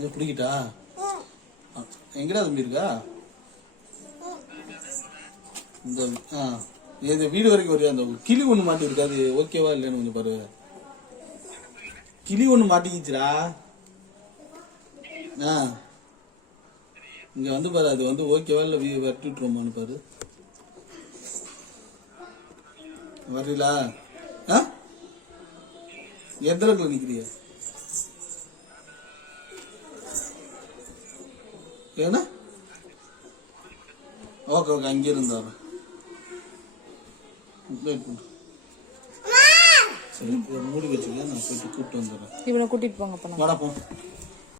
இதை பிடிக்கிட்டா எங்கடா தம்பி இருக்கா இந்த இந்த வீடு வரைக்கும் வரையா அந்த கிளி ஒன்று மாட்டி இருக்கு அது ஓகேவா இல்லைன்னு கொஞ்சம் பாரு கிளி ஒன்று மாட்டிக்கிச்சுடா இங்க வந்து பாரு அது வந்து ஓகேவா இல்லை விரட்டி விட்டுருமான்னு பாரு வரீங்களா எந்த இடத்துல நிக்கிறிய ஏன்னா ஓகே ஓகே அங்கே இருந்தாரு சரி மூடி வச்சுக்க நான் போயிட்டு கூப்பிட்டு வந்துடுறேன் இவனை கூட்டிட்டு போங்க வாடா போ